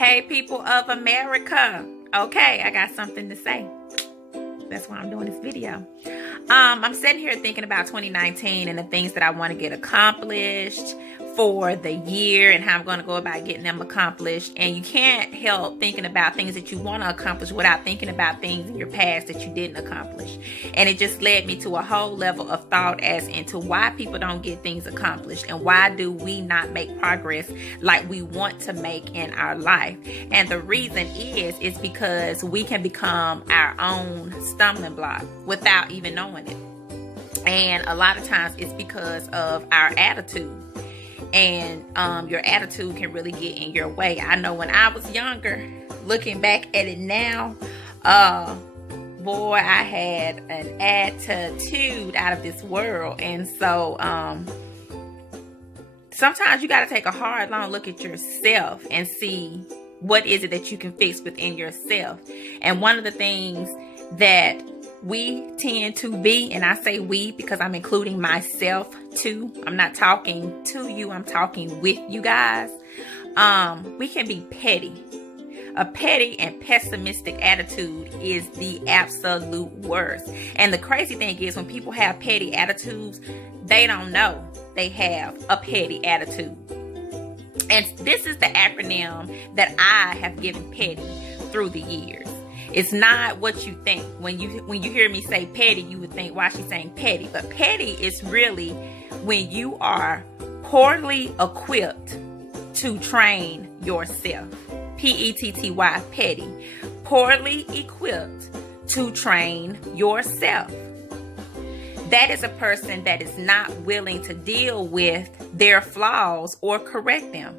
Hey, people of America. Okay, I got something to say. That's why I'm doing this video. I'm sitting here thinking about 2019 and the things that I want to get accomplished for the year and how I'm going to go about getting them accomplished. And you can't help thinking about things that you want to accomplish without thinking about things in your past that you didn't accomplish. And it just led me to a whole level of thought as into why people don't get things accomplished and why do we not make progress like we want to make in our life. And the reason is because we can become our own stumbling block without even knowing it. And a lot of times it's because of our attitude. And your attitude can really get in your way. I know when I was younger, looking back at it now, boy, I had an attitude out of this world. And so sometimes you got to take a hard, long look at yourself and see what is it that you can fix within yourself. And one of the things that we tend to be, and I say we because I'm including myself too. I'm not talking to you, I'm talking with you guys. We can be petty. A petty and pessimistic attitude is the absolute worst. And the crazy thing is when people have petty attitudes, they don't know they have a petty attitude. And this is the acronym that I have given petty through the years. It's not what you think. When you hear me say petty, you would think, why is she saying petty? But petty is really when you are poorly equipped to train yourself. P.E.T.T.Y, petty. Poorly equipped to train yourself. That is a person that is not willing to deal with their flaws or correct them.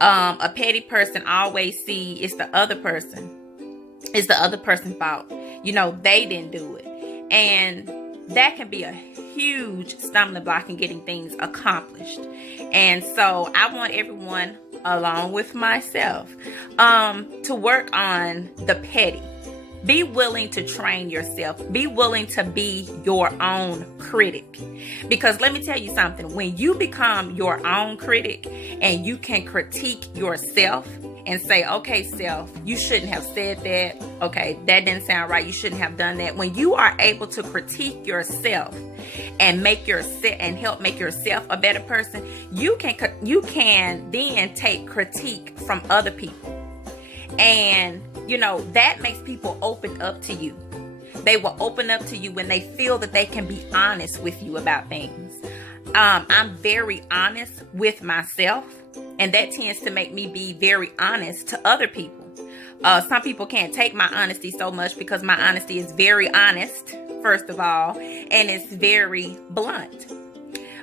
A petty person always sees it's the other person. It's the other person's fault. You know, they didn't do it. And that can be a huge stumbling block in getting things accomplished. And so I want everyone, along with myself, to work on the petty. Be willing to train yourself. Be willing to be your own critic. Because let me tell you something. When you become your own critic and you can critique yourself and say, okay, self, you shouldn't have said that. Okay, that didn't sound right. You shouldn't have done that. When you are able to critique yourself and help make yourself a better person, you can then take critique from other people. And you know, that makes people open up to you. They will open up to you when they feel that they can be honest with you about things. I'm very honest with myself, and that tends to make me be very honest to other people. Some people can't take my honesty so much because my honesty is very honest, first of all, and it's very blunt.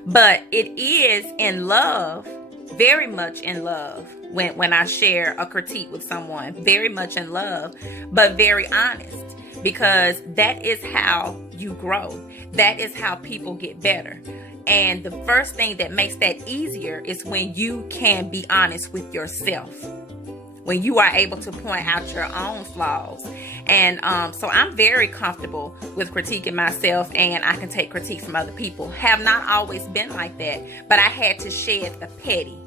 But it is in love, very much in love. When I share a critique with someone, very much in love, but very honest, because that is how you grow. That is how people get better. And the first thing that makes that easier is when you can be honest with yourself, when you are able to point out your own flaws. And so I'm very comfortable with critiquing myself, and I can take critiques from other people. Have not always been like that, but I had to shed the petty.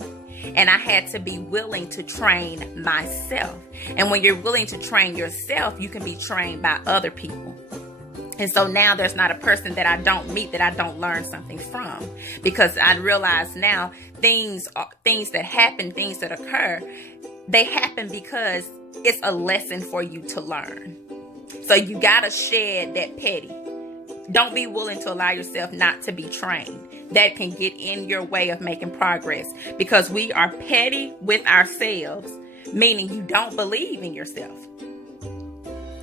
And I had to be willing to train myself. And when you're willing to train yourself, you can be trained by other people. And so now there's not a person that I don't meet that I don't learn something from. Because I realize now things that happen, things that occur, they happen because it's a lesson for you to learn. So you got to shed that petty. Don't be willing to allow yourself not to be trained. That can get in your way of making progress because we are petty with ourselves, meaning you don't believe in yourself.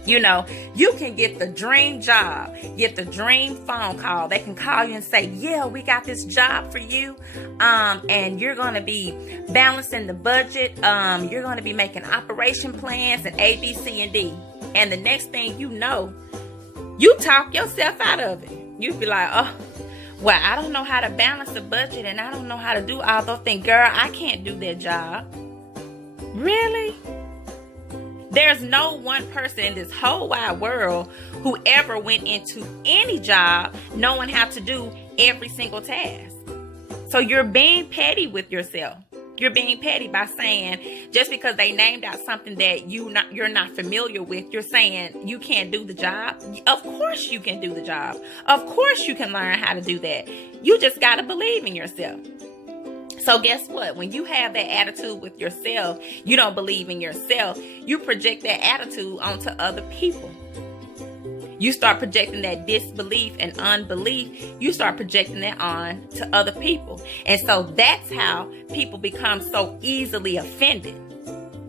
You know, you can get the dream job, get the dream phone call. They can call you and say, yeah, we got this job for you. And you're going to be balancing the budget. You're going to be making operation plans and A, B, C, and D. And the next thing you know, you talk yourself out of it. You'd be like, oh, well, I don't know how to balance the budget and I don't know how to do all those things. Girl, I can't do that job. Really? There's no one person in this whole wide world who ever went into any job knowing how to do every single task. So you're being petty with yourself. You're being petty by saying, just because they named out something that you're not familiar with, you're saying you can't do the job. Of course you can do the job. Of course you can learn how to do that. You just got to believe in yourself. So guess what? When you have that attitude with yourself, you don't believe in yourself, you project that attitude onto other people. You start projecting that disbelief and unbelief. You start projecting that on to other people. And so that's how people become so easily offended,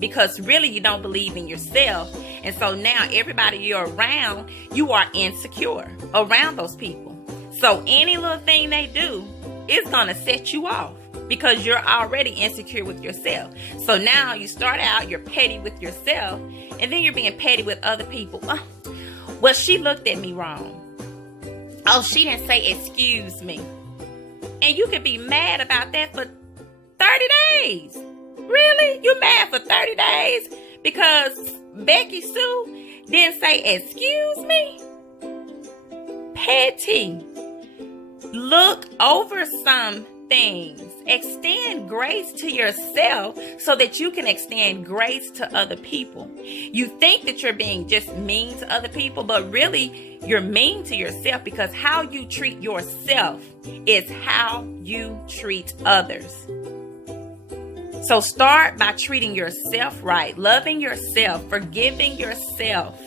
because really you don't believe in yourself. And so now everybody you're around, you are insecure around those people. So any little thing they do is going to set you off, because you're already insecure with yourself. So now you start out, you're petty with yourself, and then you're being petty with other people. Well, she looked at me wrong. Oh, she didn't say excuse me. And you could be mad about that for 30 days. Really? You mad for 30 days because Becky Sue didn't say excuse me? Petty. Look over some things. Extend grace to yourself so that you can extend grace to other people. You think that you're being just mean to other people, but really you're mean to yourself, because how you treat yourself is how you treat others. So start by treating yourself right, loving yourself, forgiving yourself,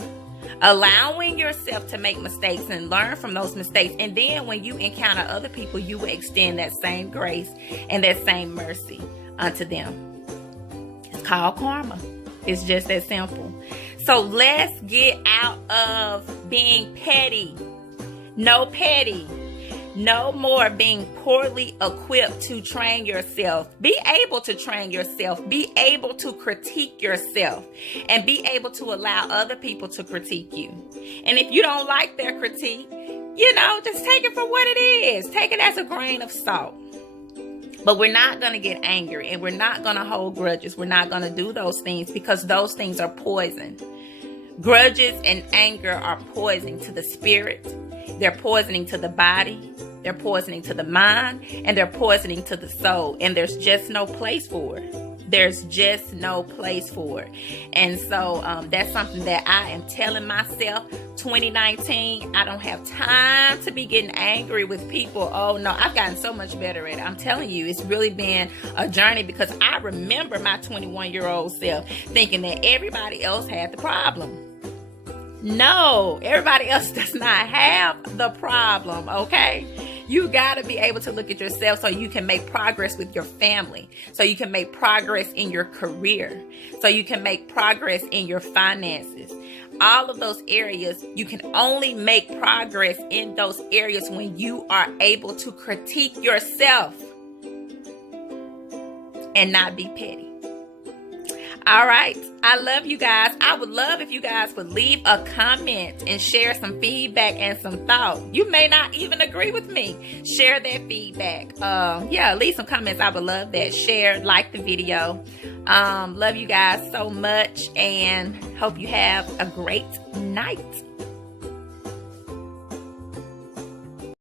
allowing yourself to make mistakes and learn from those mistakes. And then when you encounter other people, you will extend that same grace and that same mercy unto them. It's called karma. It's just that simple. So let's get out of being petty. No petty. No more being poorly equipped to train yourself. Be able to train yourself. Be able to critique yourself. And be able to allow other people to critique you. And if you don't like their critique, just take it for what it is. Take it as a grain of salt. But we're not going to get angry, and we're not going to hold grudges. We're not going to do those things, because those things are poison. Grudges and anger are poisoning to the spirit. They're poisoning to the body. They're poisoning to the mind, and they're poisoning to the soul. And there's just no place for it. There's just no place for it. And so that's something that I am telling myself. 2019, I don't have time to be getting angry with people. Oh no, I've gotten so much better at it. I'm telling you, it's really been a journey, because I remember my 21-year-old self thinking that everybody else had the problem. No, everybody else does not have the problem, okay? You got to be able to look at yourself so you can make progress with your family, so you can make progress in your career, so you can make progress in your finances. All of those areas, you can only make progress in those areas when you are able to critique yourself and not be petty. All right. I love you guys. I would love if you guys would leave a comment and share some feedback and some thought. You may not even agree with me. Share that feedback. Leave some comments. I would love that. Share, like the video. Love you guys so much, and hope you have a great night.